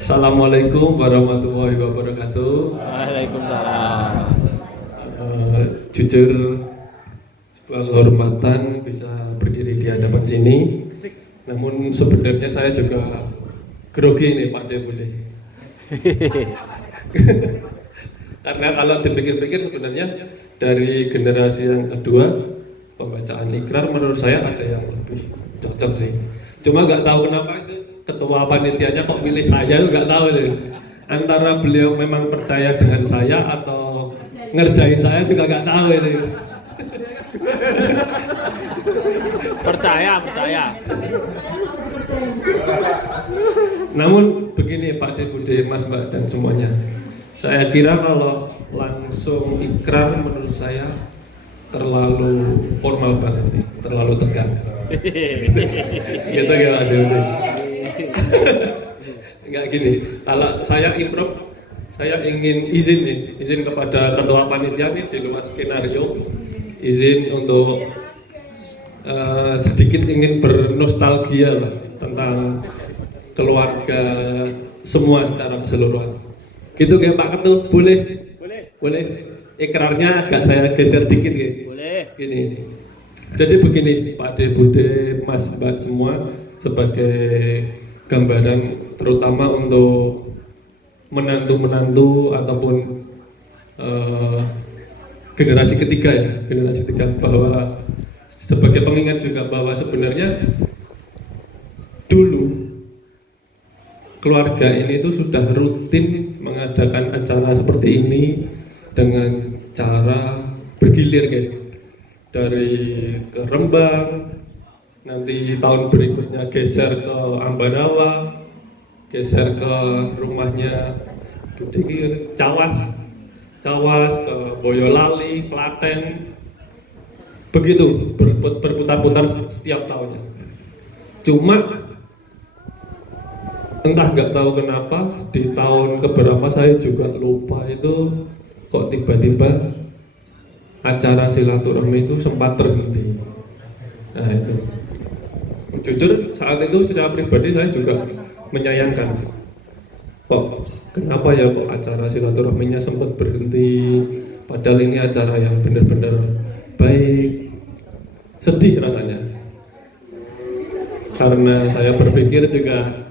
Assalamualaikum warahmatullahi wabarakatuh. Waalaikumsalam. Jujur sebuah kehormatan bisa berdiri di hadapan sini. Namun sebenarnya saya juga grogi nih Pak Deputi. Karena kalau dipikir-pikir sebenarnya dari generasi yang kedua pembacaan ikrar menurut saya ada yang lebih cocok sih. Cuma nggak tahu kenapa itu ketua panitianya kok milih saya, nggak tahu deh. Antara beliau memang percaya dengan saya atau ngerjain saya juga nggak tahu ini. Percaya. Namun begini Pak Deputi, Mas Mbak dan semuanya, saya kira kalau langsung ikrar menurut saya terlalu formal banget nih, terlalu tegang. Gitu ya Pak Deputi. Enggak gini, kalau saya improv, saya ingin izin kepada ketua panitia nih di luar skenario, izin untuk sedikit ingin bernostalgia lah tentang keluarga semua secara keseluruhan. Gitu ya Pak Ketua, boleh. Ikrarnya agak saya geser dikit ya. Boleh. Gini. Jadi begini Pak Deputi, Mas Mbak semua, sebagai gambaran terutama untuk menantu-menantu ataupun generasi ketiga bahwa sebagai pengingat juga bahwa sebenarnya dulu keluarga ini itu sudah rutin mengadakan acara seperti ini dengan cara bergilir kayak dari ke Rembang, nanti tahun berikutnya geser ke Ambarawa, geser ke rumahnya Budi Cawas ke Boyolali, Klaten, begitu berputar-putar setiap tahunnya. Cuma entah nggak tahu kenapa di tahun keberapa saya juga lupa itu kok tiba-tiba acara silaturahmi itu sempat terhenti. Nah itu, jujur saat itu secara pribadi saya juga menyayangkan. Kok kenapa ya kok acara silaturahminya sempat berhenti? Padahal ini acara yang benar-benar baik. Sedih rasanya. Karena saya berpikir juga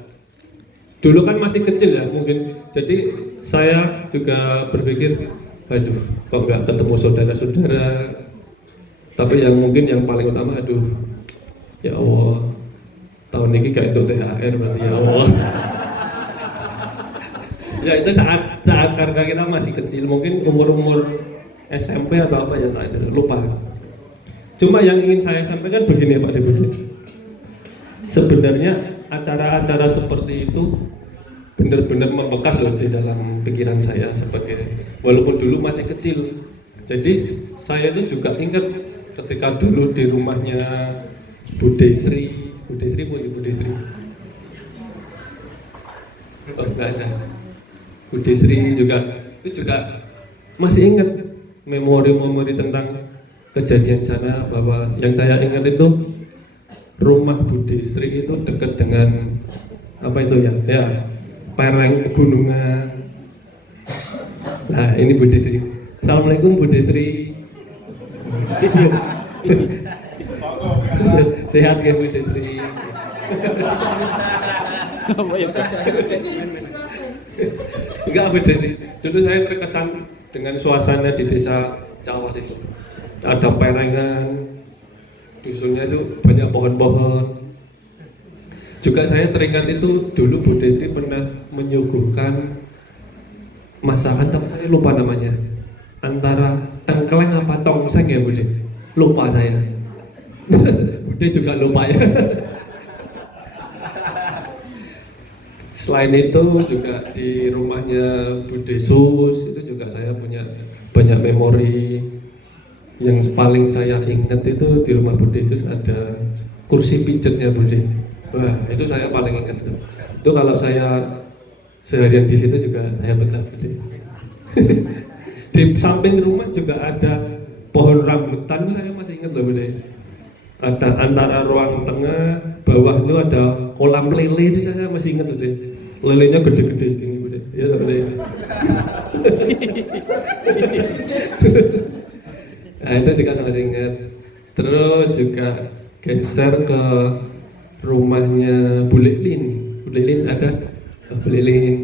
dulu kan masih kecil ya mungkin. Jadi saya juga berpikir, aduh, kok nggak ketemu saudara-saudara. Tapi yang mungkin yang paling utama, aduh, ya Allah, tahun ini kayak itu THR berarti ya Allah. Ya itu saat karena kita masih kecil, mungkin umur SMP atau apa ya saat itu lupa. Cuma yang ingin saya sampaikan begini Pak Deputi. Sebenarnya acara-acara seperti itu benar-benar membekas loh di dalam pikiran saya sebagai, walaupun dulu masih kecil. Jadi saya itu juga ingat ketika dulu di rumahnya Bude Sri atau enggak ada Bude Sri juga, itu juga masih ingat memori-memori tentang kejadian sana, bahwa yang saya ingat itu rumah Bude Sri itu dekat dengan apa itu ya pereng pegunungan. Nah ini Bude Sri. Assalamualaikum Bude Sri. Sehat ya Bude Sri. Enggak Bude Sri. Dulu saya terkesan dengan suasana di desa Cawas itu. Ada perengan, dusunnya itu banyak pohon-pohon. Juga saya teringat itu dulu Bu Destri pernah menyuguhkan masakan, tapi saya lupa namanya, antara tengkleng apa tongseng ya Bude, lupa saya. Bude juga lupa ya. Selain itu juga di rumahnya Bude Sus itu juga saya punya banyak memori. Yang paling saya ingat itu di rumah Bude Sus ada kursi pijatnya Bude. Wah itu saya paling ingat tuh. Itu kalau saya seharian di situ juga saya betah Bude. Di samping rumah juga ada pohon rambutan, itu saya masih ingat loh Bude. Ada antara ruang tengah bawah itu ada kolam lele, itu saya masih ingat Bude. lelenya gede-gede segini Bude. Ya tak boleh. Nah itu juga masih ingat. Terus juga geser ke rumahnya Bu Lin. Bu Lin ada? Bu Lin.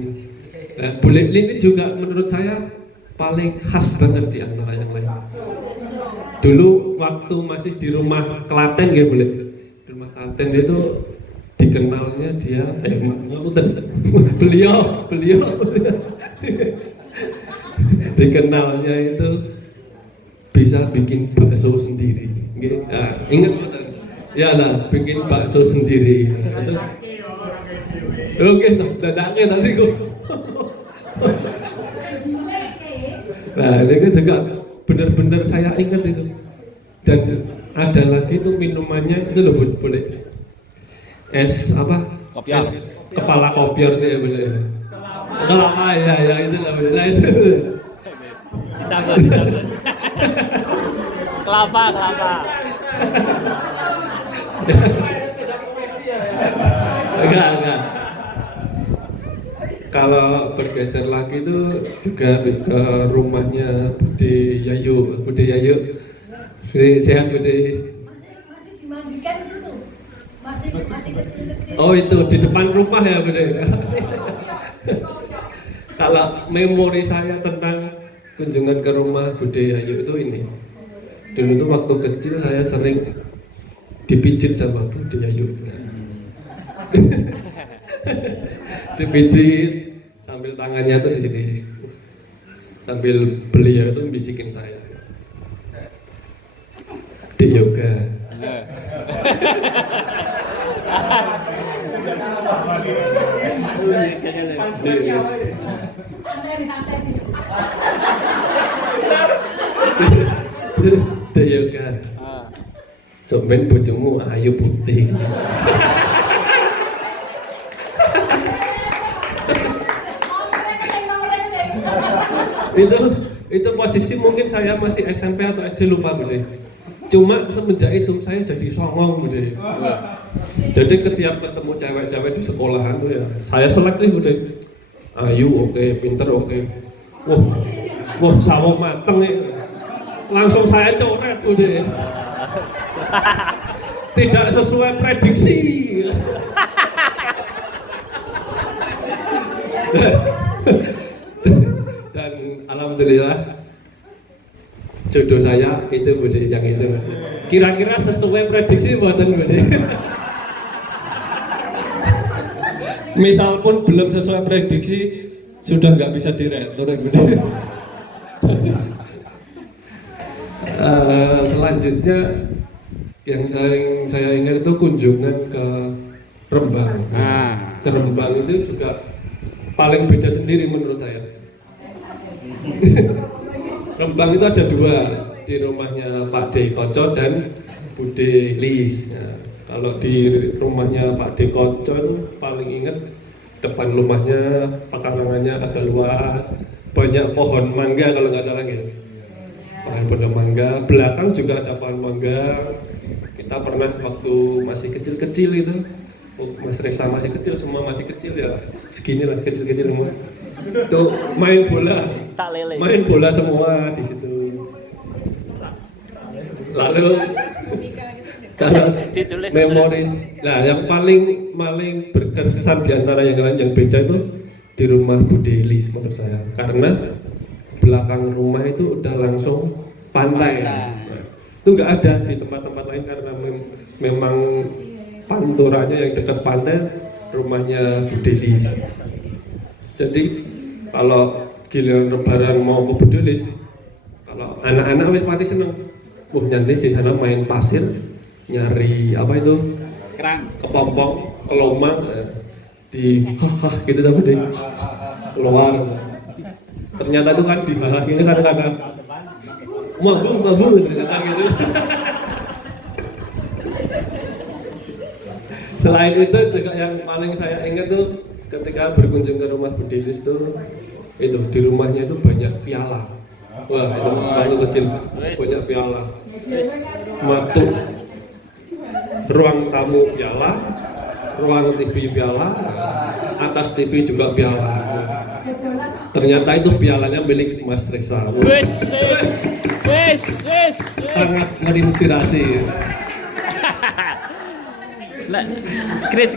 Bu Lin ini juga menurut saya paling khas banget di antara yang lain. Dulu waktu masih di rumah Klaten ya Bu Lin. Di rumah Klaten itu dikenalnya dia beliau dikenalnya itu bisa bikin bakso sendiri. Nah, ingat betul? Ya lah, bikin bakso sendiri. Itu oke, dadaknya tadi kok. Nah, ini juga benar-benar saya ingat itu. Dan ada lagi tuh minumannya itu loh boleh. Es apa? Kopior. Es kepala kopior itu ya boleh. Kelapa ya itu lah boleh. Nah, itu. Disambut. Kelapa. Enggak. Kalau bergeser lagi itu juga ke rumahnya Bude Yayu. Sehat Bude. Masih dimandikan itu. Masih kecil-kecil. Oh itu di depan rumah ya Bude. Kalau memori saya tentang kunjungan ke rumah Bude Yayu itu ini. Dulu tuh waktu kecil saya sering dipijit sama Bude Yayu. Dipijit sambil tangannya tuh di sini. Sambil beliau itu bisikin saya. Di yoga. Di yoga. Sampeyan bojomu ayu putih. itu posisi mungkin saya masih SMP atau SD lupa Bude. Cuma semenjak itu saya jadi songong Bude. Jadi ketika ketemu cewek-cewek di sekolahan tuh ya saya selektif Bude. Ayu oke, pinter oke. Wah sawo mateng ya. Langsung saya coret Bude. Tidak sesuai prediksi. Dan alhamdulillah jodoh saya itu Bude, yang itu Bude. Kira-kira sesuai prediksi buatan Bude. Misal pun belum sesuai prediksi sudah nggak bisa diretur Bude. Selanjutnya yang saya ingat itu kunjungan ke Rembang. Ke Rembang itu juga paling beda sendiri menurut saya. Rembang itu ada dua, di rumahnya Pak D. Koco dan Bude Lis. Nah, kalau di rumahnya Pak D. Koco itu paling ingat depan rumahnya pekarangannya agak luas, banyak pohon mangga kalau nggak salah gitu. Pohon mangga, belakang juga ada pohon mangga. Kita pernah waktu masih kecil-kecil itu, Mas Reza masih kecil, semua masih kecil ya, segini lah kecil-kecil semua. Tuh main bola semua di situ. Lalu kalau memoris, nah yang paling berkesan di antara yang lain yang beda itu di rumah Bude Lis menurut saya, karena belakang rumah itu udah langsung pantai. Nah, itu nggak ada di tempat-tempat lain karena memang panturanya yang dekat pantai rumahnya Bude Lis. Jadi kalau giliran lebaran mau ke Bude Lis, kalau anak-anak pasti seneng. Nyantai di sana main pasir, nyari apa itu? Kerang, Kepompong, kelomang, di gitu tapi deh keluar. Ternyata itu kan dihalah ini kadang-kadang mabu ternyata gitu. Selain itu juga yang paling saya ingat tuh ketika berkunjung ke rumah Bude Lis tuh itu di rumahnya itu banyak piala. Wah itu waktu kecil banyak piala. Masuk ruang tamu piala, ruang TV piala, atas TV juga piala. Ternyata itu pialanya milik Mas Reza. Sangat menginspirasi. Chris.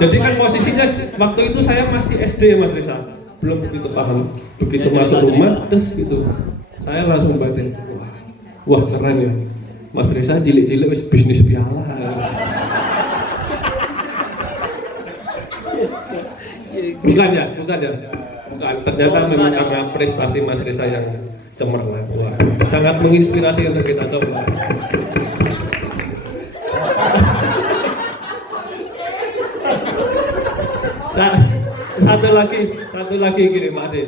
Jadi kan posisinya waktu itu saya masih SD Mas Reza, belum begitu paham. Begitu masuk rumah, terus gitu, saya langsung batin, wah keren ya, Mas Reza cilik-cilik wis bisnis piala. Bukan. Ternyata memang karena prestasi Mas Reza yang cemerlang. Wah, sangat menginspirasi untuk kita semua. Nah, satu lagi gini Pak Ade.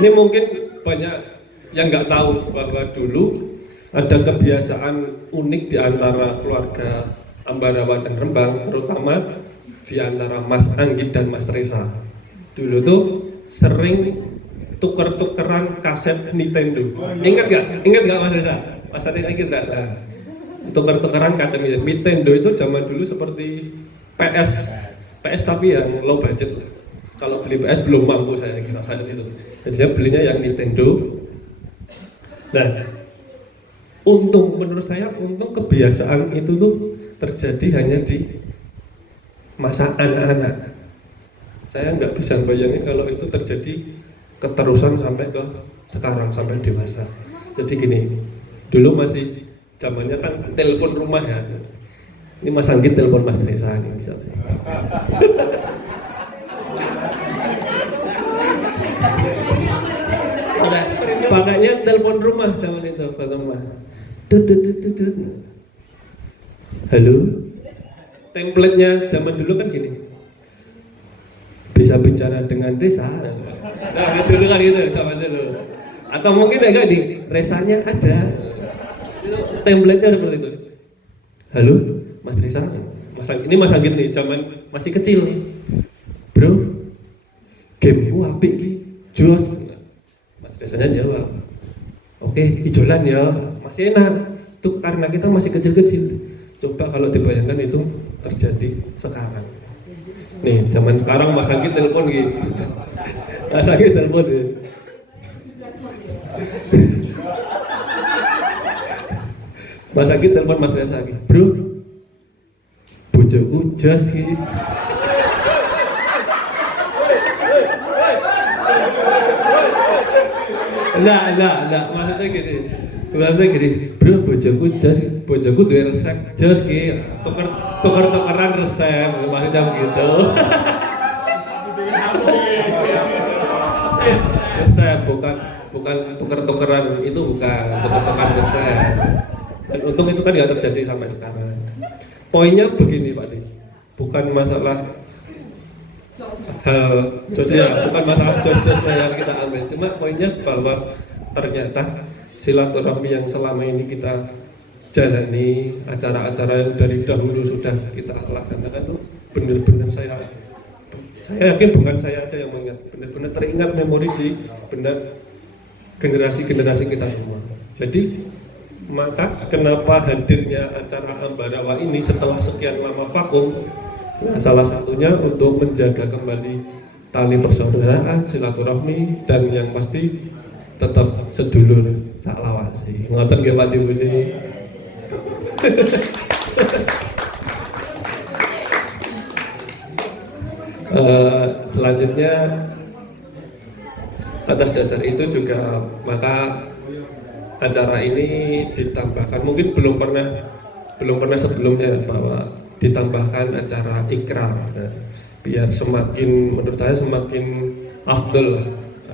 Ini mungkin banyak yang nggak tahu bahwa dulu ada kebiasaan unik di antara keluarga Ambarawa dan Rembang, terutama di antara Mas Anggit dan Mas Reza. Dulu tuh sering tuker-tukeran kaset Nintendo. Ingat nggak Mas Reza? Mas Ade ingat nggak? Nah, tuker-tukeran kaset Nintendo itu zaman dulu seperti PS tapi yang low budget lah. Kalau beli PS belum mampu saya kira saat itu. Jadi saya belinya yang Nintendo. Nah, menurut saya kebiasaan itu tuh terjadi hanya di masa anak-anak. Saya nggak bisa bayangin kalau itu terjadi keterusan sampai ke sekarang, sampai dewasa. Jadi gini, dulu masih zamannya kan telepon rumah ya. Ini Mas Anggit telepon Mas Reza nih misalnya. Pakainya telepon rumah zaman itu, Fatima. Halo. Template-nya zaman dulu kan gini. Bisa bicara dengan Reza. Nah, dulu kan gitu zaman dulu. Atau mungkin enggak di Rezanya ada. Itu template-nya seperti itu. Halo, Mas Reza. Ini Mas Anggit nih, zaman masih kecil. Bro, gamemu apik ki. Jos. Mas Rezanya jawab. Oke, ijolan ya. Masih enak. Itu karena kita masih kecil-kecil. Coba kalau dibayangkan itu terjadi sekarang. Nih, zaman sekarang Mas Anggit telepon gitu. Mas Anggit telepon gitu. Mas Anggit telepon Mas Reza lagi. Bro, bojoku jas iki. Enggak, maksudnya gini, bro, bojoku duwe resep jas ki, tuker-tukeran resep, maksudnya begitu. Resep bukan tuker-tukeran itu, bukan tuker-tukeran resep. Dan untung itu kan nggak terjadi sampai sekarang. Poinnya begini Pak Di, bukan masalah bukan masalah jos-josnya yang kita ambil, cuma poinnya bahwa ternyata silaturahmi yang selama ini kita jalani, acara-acara yang dari dahulu sudah kita laksanakan itu benar-benar saya yakin bukan saya aja yang mengingat, benar-benar teringat memori di benar generasi-generasi kita semua. Jadi maka kenapa hadirnya acara Ambarawa ini setelah sekian lama vakum? Nah, salah satunya untuk menjaga kembali tali persaudaraan, silaturahmi, dan yang pasti tetap sedulur saklawasi. Ngoten nggih Pak Dipuji. Selanjutnya atas dasar itu juga maka acara ini ditambahkan, mungkin belum pernah sebelumnya, bahwa ditambahkan acara ikrar, ya, biar semakin, menurut saya semakin afdol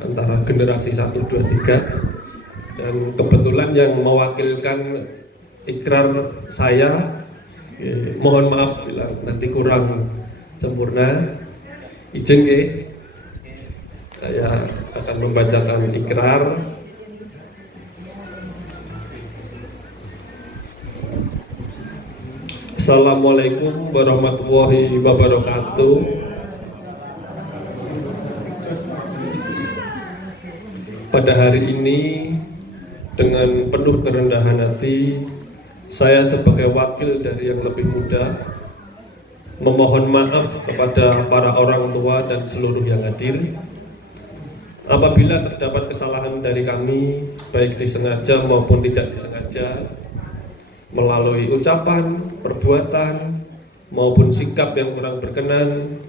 antara generasi 1, 2, 3. Dan kebetulan yang mewakilkan ikrar saya, mohon maaf bila nanti kurang sempurna, izin saya akan membacakan ikrar. Assalamualaikum warahmatullahi wabarakatuh. Pada hari ini dengan penuh kerendahan hati, saya sebagai wakil dari yang lebih muda memohon maaf kepada para orang tua dan seluruh yang hadir apabila terdapat kesalahan dari kami, baik disengaja maupun tidak disengaja, melalui ucapan, perbuatan, maupun sikap yang kurang berkenan.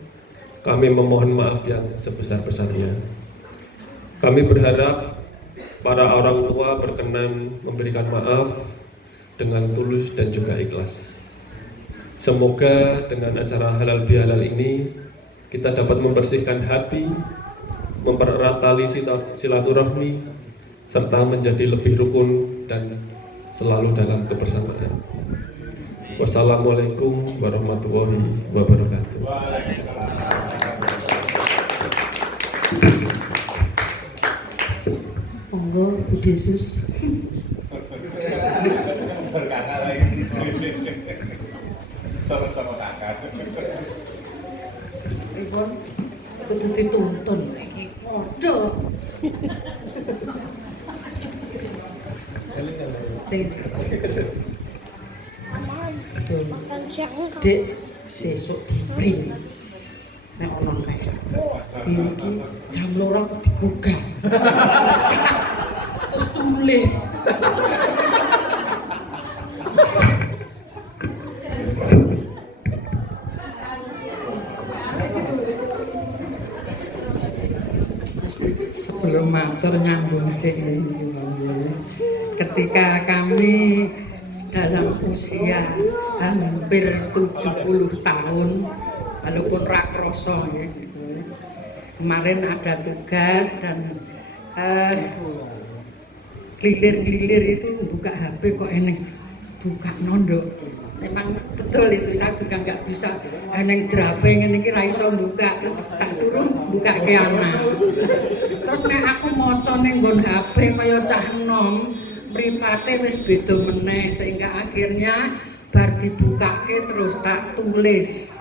Kami memohon maaf yang sebesar-besarnya. Kami berharap para orang tua berkenan memberikan maaf dengan tulus dan juga ikhlas. Semoga dengan acara halal bihalal ini kita dapat membersihkan hati, mempererat tali silaturahmi, serta menjadi lebih rukun dan selalu dalam kebersamaan. Wassalamualaikum warahmatullahi wabarakatuh. Monggo Bu Desus. Sama-sama kakak. Ribon kudu dituntun iki padha. Dek sesuk dipring. Nek ana nek. Iki jam 2 digugah. Terus tulis. Sebelum matur nyambung sih, ketika kami dalam usia hampir 70 tahun, walaupun rakroso ya, kemarin ada tugas dan glilir-glilir itu buka HP kok eneng buka nondok. Memang betul itu, saya juga nggak bisa eneng drafing ini kira iso buka, terus tak suruh buka ke anak. Terus nek aku maca ning nggon HP kaya cah enom, mripate wis beda meneh sehingga akhirnya bar dibukake terus tak tulis.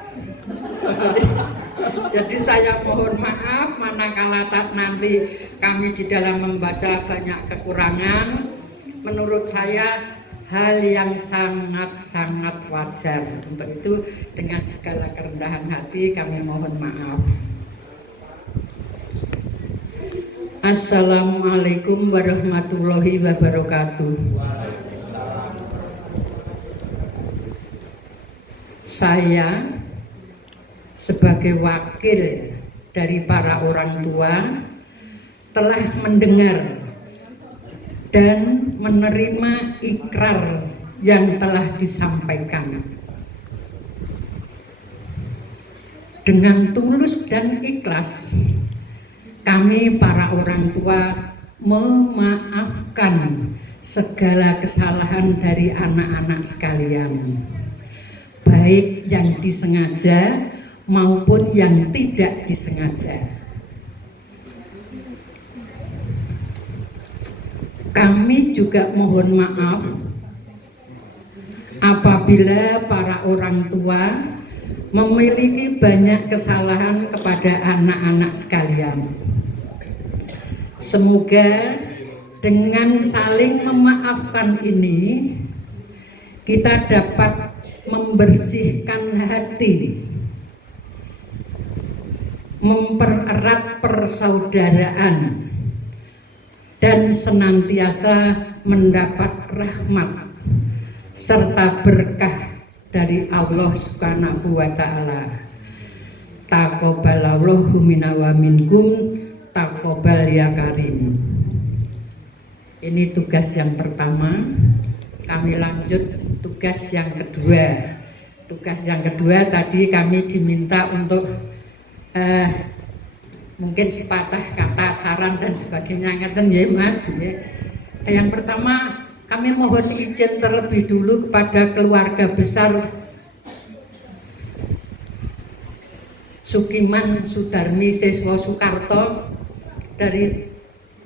Jadi saya mohon maaf manakala nanti kami di dalam membaca banyak kekurangan. Menurut saya hal yang sangat-sangat wajar. Untuk itu dengan segala kerendahan hati kami mohon maaf. Assalamualaikum warahmatullahi wabarakatuh. Saya sebagai wakil dari para orang tua telah mendengar dan menerima ikrar yang telah disampaikan. Dengan tulus dan ikhlas kami para orang tua memaafkan segala kesalahan dari anak-anak sekalian, baik yang disengaja maupun yang tidak disengaja. Kami juga mohon maaf apabila para orang tua memiliki banyak kesalahan kepada anak-anak sekalian. Semoga dengan saling memaafkan ini kita dapat membersihkan hati, mempererat persaudaraan, dan senantiasa mendapat rahmat serta berkah dari Allah Subhanahu wa Ta'ala. Taqabbalallahu minna wa minkum, taqabbal ya karim. Ini tugas yang pertama. Kami lanjut tugas yang kedua. Tugas yang kedua tadi kami diminta untuk mungkin sepatah kata saran dan sebagainya, ngeten ya Mas. Yang pertama kami mohon izin terlebih dulu kepada keluarga besar Sukiman Sudarmi Siswa Soekarto. Dari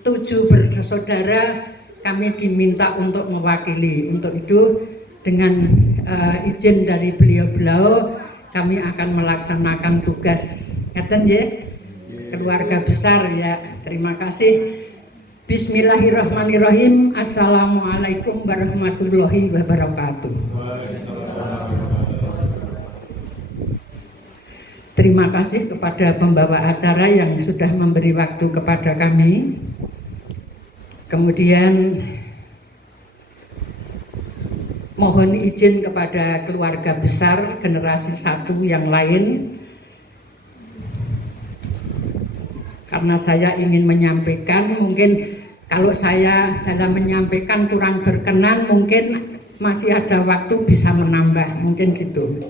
7 bersaudara kami diminta untuk mewakili. Untuk itu dengan izin dari beliau-beliau kami akan melaksanakan tugas. Ngeten ya, keluarga besar ya. Terima kasih. Bismillahirrahmanirrahim. Assalamualaikum warahmatullahi wabarakatuh. Terima kasih kepada pembawa acara yang sudah memberi waktu kepada kami. Kemudian mohon izin kepada keluarga besar generasi 1 yang lain, karena saya ingin menyampaikan, mungkin kalau saya dalam menyampaikan kurang berkenan, mungkin masih ada waktu bisa menambah, mungkin gitu.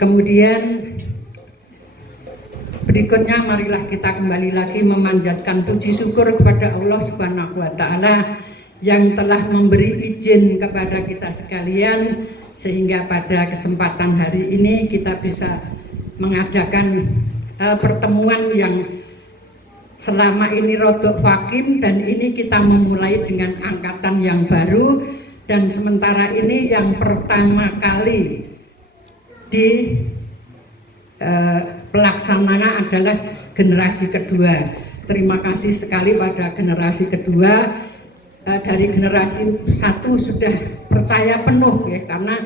Kemudian berikutnya marilah kita kembali lagi memanjatkan puji syukur kepada Allah Subhanahu wa taala yang telah memberi izin kepada kita sekalian sehingga pada kesempatan hari ini kita bisa mengadakan pertemuan yang selama ini rodok vakum, dan ini kita memulai dengan angkatan yang baru, dan sementara ini yang pertama kali di pelaksanaan adalah generasi kedua. Terima kasih sekali pada generasi kedua. Dari generasi 1 sudah percaya penuh ya, karena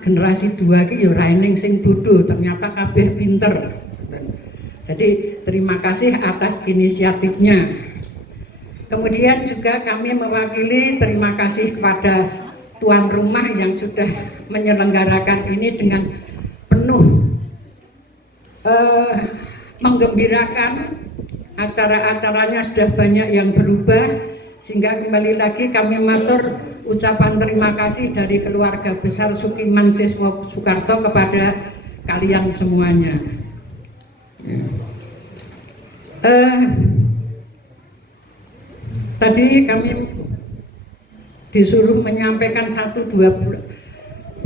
generasi 2 ki ya raining sing bodoh, ternyata kabeh pinter. Jadi terima kasih atas inisiatifnya. Kemudian juga kami mewakili terima kasih kepada tuan rumah yang sudah menyelenggarakan ini dengan penuh menggembirakan. Acara-acaranya sudah banyak yang berubah, sehingga kembali lagi kami matur ucapan terima kasih dari keluarga besar Sukiman Siswa Soekarto kepada kalian semuanya. Tadi kami disuruh menyampaikan 1-2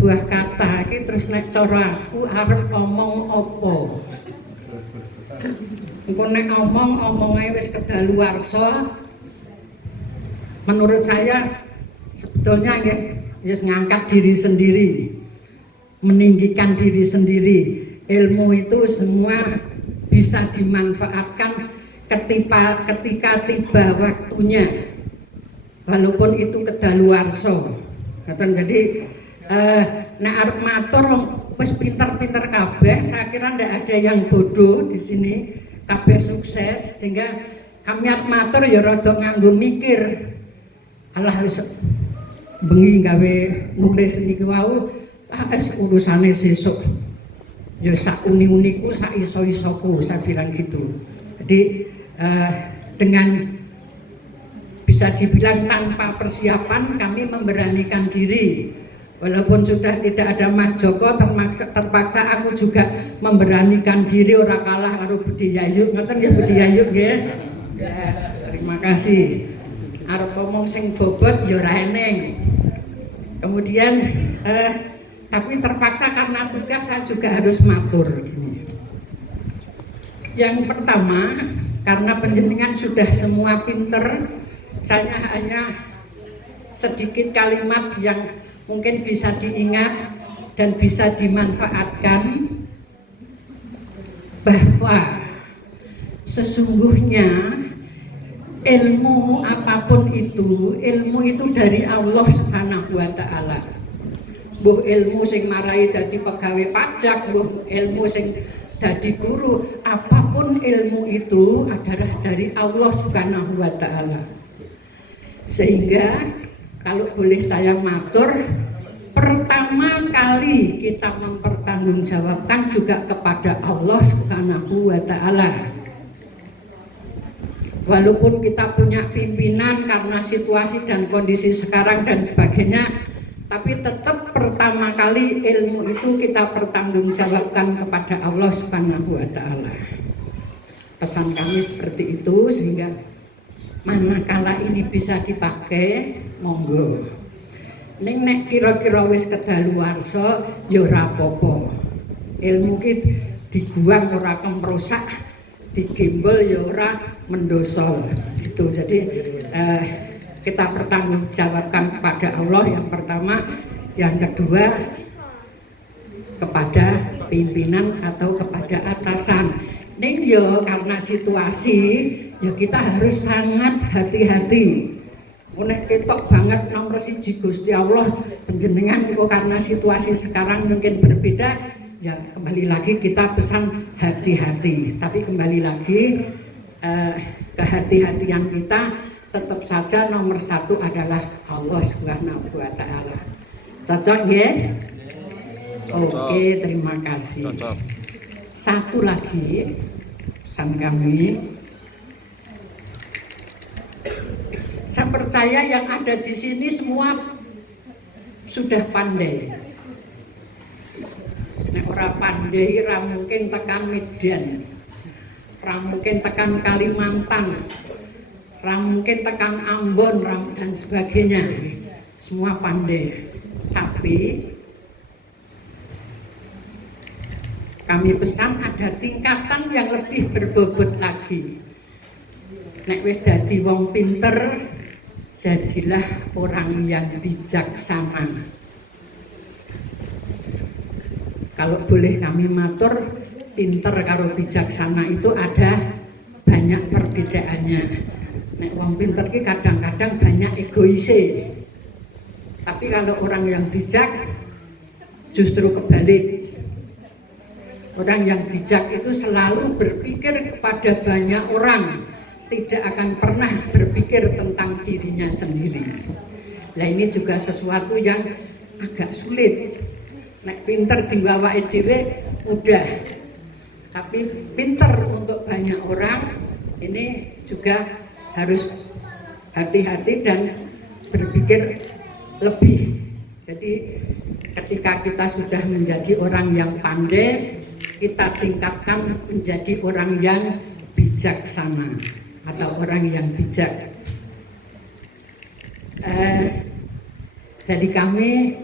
buah kata, iki terus nek cara aku arep ngomong apa. Engko nek omongnya wis kedaluwarsa. Menurut saya sebetulnya nggih wis ngangkat diri sendiri, meninggikan diri sendiri. Ilmu itu semua bisa dimanfaatkan ketika tiba waktunya, walaupun itu kedaluwarsa. Jadi nek arep matur wis pinter-pinter kabeh, saya kira ndak ada yang bodoh di sini, kabeh sukses, sehingga kami arep matur ya rada nganggo mikir. Alah wis bengi gawe nulis niki wau, urusane sesuk. Ya sak uni-uniku, sak iso-isoku, saya bilang gitu. Jadi dengan bisa dibilang tanpa persiapan kami memberanikan diri. Walaupun sudah tidak ada Mas Joko, terpaksa aku juga memberanikan diri, ora kalah karo Budi Yayu. Ngoten ya Budi Yayu nggih. Ya, terima kasih. Arep ngomong sing bobot ya ora eneng. Kemudian tapi terpaksa karena tugas saya juga harus matur. Yang pertama, karena penjenengan sudah semua pinter, saya hanya sedikit kalimat yang mungkin bisa diingat dan bisa dimanfaatkan, bahwa sesungguhnya ilmu apapun itu, ilmu itu dari Allah Subhanahu wa taala. Mbuh ilmu sing marai dadi pegawai pajak, mbuh ilmu sing dadi guru, apapun ilmu itu adalah dari Allah Subhanahu wa taala. Sehingga kalau boleh saya matur, pertama kali kita mempertanggungjawabkan juga kepada Allah Subhanahu wa taala. Walaupun kita punya pimpinan karena situasi dan kondisi sekarang dan sebagainya, tapi tetap pertama kali ilmu itu kita pertanggungjawabkan kepada Allah Subhanahu wa taala. Pesan kami seperti itu, sehingga manakala ini bisa dipakai, monggo. Ning nek kira-kira wis kedaluwarsa ya ora apa-apa. Ilmu ki diguang ora kemrosak, digembol ya ora mendosol gitu. Jadi kita pertanggungjawabkan kepada Allah yang pertama, yang kedua kepada pimpinan atau kepada atasan. Ning yo karena situasi ya kita harus sangat hati-hati. Nek ketok banget nomor 1 Gusti Allah panjenengan kok, karena situasi sekarang mungkin berbeda, Ya kembali lagi kita pesan hati-hati, tapi kembali lagi kehati-hatian kita tetap saja nomor satu adalah Allah Subhanahu wa Ta'ala. Cocok ya? Oke, terima kasih. Satu lagi pesan kami, saya percaya yang ada di sini semua sudah pandai. Nek ora pandai, ora mungkin tekan Medan, ora mungkin tekan Kalimantan, ora mungkin tekan Ambon, dan sebagainya. Semua pandai. Tapi kami pesan ada tingkatan yang lebih berbobot lagi. Nek wis dadi wong pinter, jadilah orang yang bijaksana. Kalau boleh kami matur, pinter karo bijaksana itu ada banyak perbedaannya. Nek wong pinter ki kadang-kadang banyak egoise. Tapi kalau orang yang bijak justru kebalik. Orang yang bijak itu selalu berpikir kepada banyak orang, tidak akan pernah berpikir tentang dirinya sendiri. Nah ini juga sesuatu yang agak sulit. Nek pinter diwawake dhewe mudah, tapi pinter untuk banyak orang ini juga harus hati-hati dan berpikir lebih. Jadi ketika kita sudah menjadi orang yang pandai, kita tingkatkan menjadi orang yang bijaksana atau orang yang bijak. Jadi kami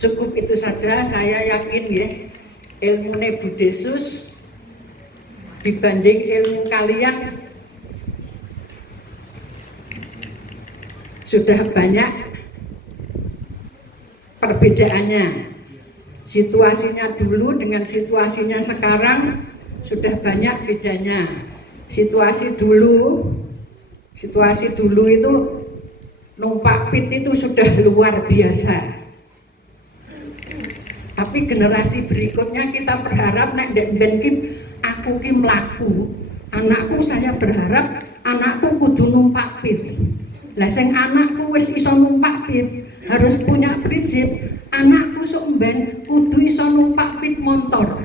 cukup itu saja. Saya yakin ya, ilmune Bu Desus dibanding ilmu kalian sudah banyak perbedaannya. Situasinya dulu dengan situasinya sekarang sudah banyak bedanya. Situasi dulu itu numpak pit itu sudah luar biasa. Tapi generasi berikutnya kita berharap nek ndek ben ki aku ki mlaku, anakku saya berharap anakku kudu numpak pit. Lah sing anakku wis iso numpak pit, harus punya prinsip anakku sok ben kudu iso numpak pit motor.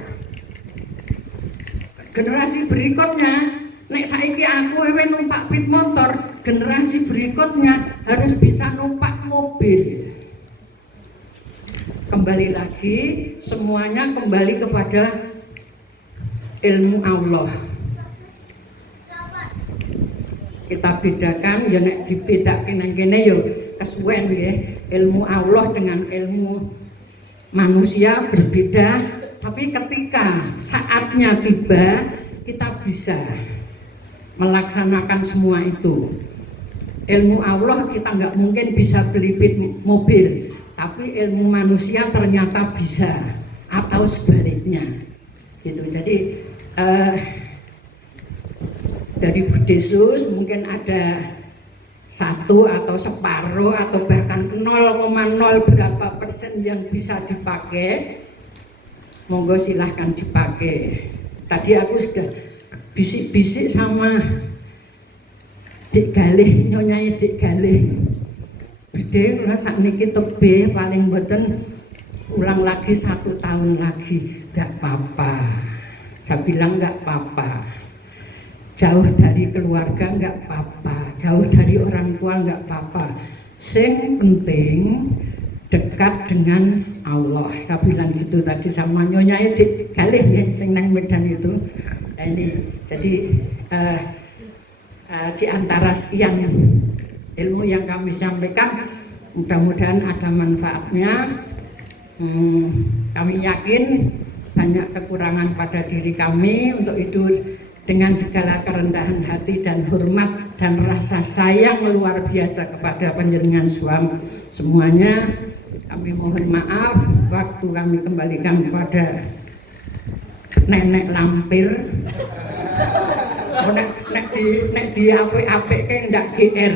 Generasi berikutnya nek saiki aku ewe numpak pit motor, generasi berikutnya harus bisa numpak mobil. Kembali lagi, semuanya kembali kepada ilmu Allah. Kita bedakan, ya nek dibedakan nang kene yo kesuwen nggih. Ilmu Allah dengan ilmu manusia berbeda, tapi ketika saatnya tiba, kita bisa melaksanakan semua itu. Ilmu Allah kita nggak mungkin bisa beli mobil, tapi ilmu manusia ternyata bisa, atau sebaliknya gitu. Jadi dari Bu Desus mungkin ada 1 atau separuh atau bahkan 0,0 berapa persen yang bisa dipakai, monggo silahkan dipakai. Tadi aku sudah bisik-bisik sama Dik Galih, nyonyai Dik Galih. Bede kula sakniki tebe paling mboten ulang lagi 1 tahun lagi, gak apa-apa. Saya bilang gak apa-apa. Jauh dari keluarga gak apa-apa, jauh dari orang tua gak apa-apa. Sing penting dekat dengan Allah. Saya bilang gitu tadi sama nyonyai Dik Galih ya, sing nang Medan itu. Nah ini jadi di antara sekian ilmu yang kami sampaikan, mudah-mudahan ada manfaatnya. Kami yakin banyak kekurangan pada diri kami, untuk itu dengan segala kerendahan hati dan hormat dan rasa sayang luar biasa kepada panjenengan semuanya, kami mohon maaf. Waktu kami kembalikan kepada Nenek Lampir. Nek di apik-apik kayak ndak GR.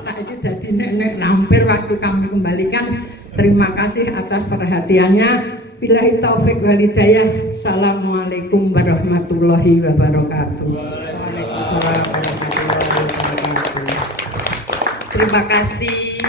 Saiki dadi Nenek Lampir, waktu kami kembalikan Terima kasih atas perhatiannya. Billahi taufik wal hidayah. Assalamualaikum warahmatullahi wabarakatuh. Waalaikumsalam warahmatullahi wabarakatuh. Terima kasih